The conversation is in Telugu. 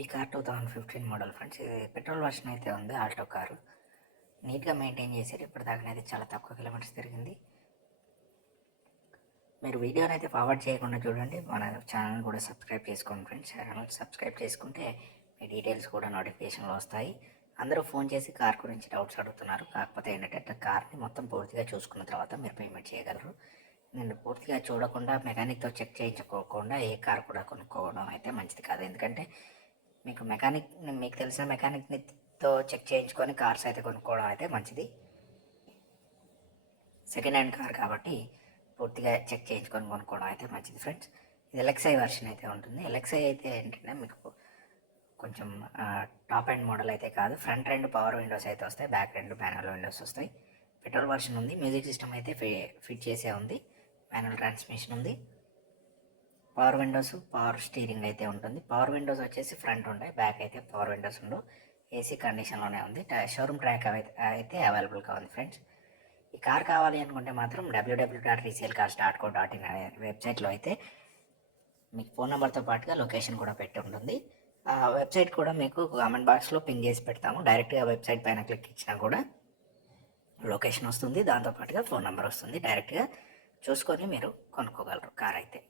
ఈ కార్ 2015 మోడల్ ఫ్రెండ్స్. ఇది పెట్రోల్ వర్షన్ అయితే ఉంది. ఆల్టో కారు నీట్గా మెయింటైన్ చేశారు. ఇప్పటిదాకానైతే చాలా తక్కువ కిలోమీటర్స్ తిరిగింది. మీరు వీడియోని అయితే ఫార్వర్డ్ చేయకుండా చూడండి. మన ఛానల్ కూడా సబ్స్క్రైబ్ చేసుకోండి ఫ్రెండ్స్. ఛానల్ సబ్స్క్రైబ్ చేసుకుంటే మీ డీటెయిల్స్ కూడా నోటిఫికేషన్లో వస్తాయి. అందరూ ఫోన్ చేసి కార్ గురించి డౌట్స్ అడుగుతున్నారు. కాకపోతే ఏంటంటే కార్ని మొత్తం పూర్తిగా చూసుకున్న తర్వాత మీరు పేమెంట్ చేయగలరు. నేను పూర్తిగా చూడకుండా మెకానిక్తో చెక్ చేయించుకోకుండా ఏ కార్ కూడా కొనుక్కోవడం అయితే మంచిది కాదు. ఎందుకంటే మీకు తెలిసిన మెకానిక్తో చెక్ చేయించుకొని కార్స్ అయితే కొనుక్కోవడం అయితే మంచిది. సెకండ్ హ్యాండ్ కార్ కాబట్టి పూర్తిగా చెక్ చేయించుకొని కొనుక్కోవడం అయితే మంచిది ఫ్రెండ్స్. ఇది ఎల్ఎక్స్ఐ వర్షన్ అయితే ఉంటుంది. ఎల్ఎక్స్ఐ అయితే ఏంటంటే మీకు కొంచెం టాప్ అండ్ మోడల్ అయితే కాదు. ఫ్రంట్ రెండు పవర్ విండోస్ అయితే వస్తాయి, బ్యాక్ రెండు ప్యానల్ విండోస్ వస్తాయి. పెట్రోల్ వర్షన్ ఉంది. మ్యూజిక్ సిస్టమ్ అయితే ఫిట్ చేసే ఉంది. మాన్యువల్ ట్రాన్స్మిషన్ ఉంది. పవర్ విండోస్, పవర్ స్టీరింగ్ అయితే ఉంటుంది. పవర్ విండోస్ వచ్చేసి ఫ్రంట్ ఉంటాయి, బ్యాక్ అయితే పవర్ విండోస్ ఉండవు. ఏసీ కండిషన్లోనే ఉంది. షోరూమ్ ట్రాక్ అయితే అవైలబుల్గా ఉంది ఫ్రెండ్స్. ఈ కార్ కావాలి అనుకుంటే మాత్రం www.resaleCars.co.in అనే వెబ్సైట్లో అయితే మీకు ఫోన్ నెంబర్తో పాటుగా లొకేషన్ కూడా పెట్టి ఉంటుంది. ఆ వెబ్సైట్ కూడా మీకు కామెంట్ బాక్స్లో పింగ్ చేసి పెడతాము. డైరెక్ట్గా వెబ్సైట్ పైన క్లిక్ ఇచ్చినా కూడా లొకేషన్ వస్తుంది, దాంతోపాటుగా ఫోన్ నెంబర్ వస్తుంది. డైరెక్ట్గా చూసుకొని మీరు కొనుక్కోగలరు కార్ అయితే.